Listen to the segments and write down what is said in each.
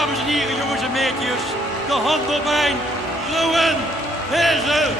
Dames en heren, jongens en meisjes, de hand op mijn Rowan Hezen.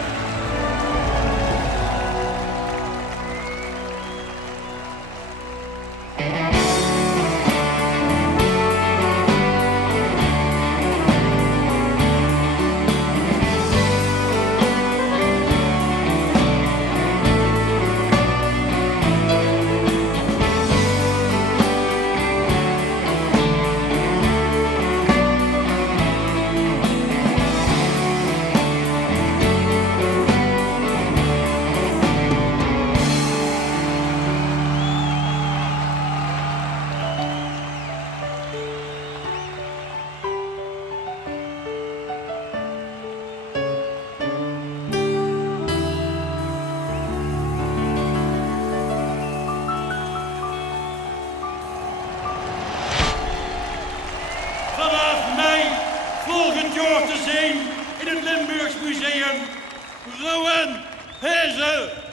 Vanaf mei volgend jaar te zien in het Limburgs Museum Rowan Hezen.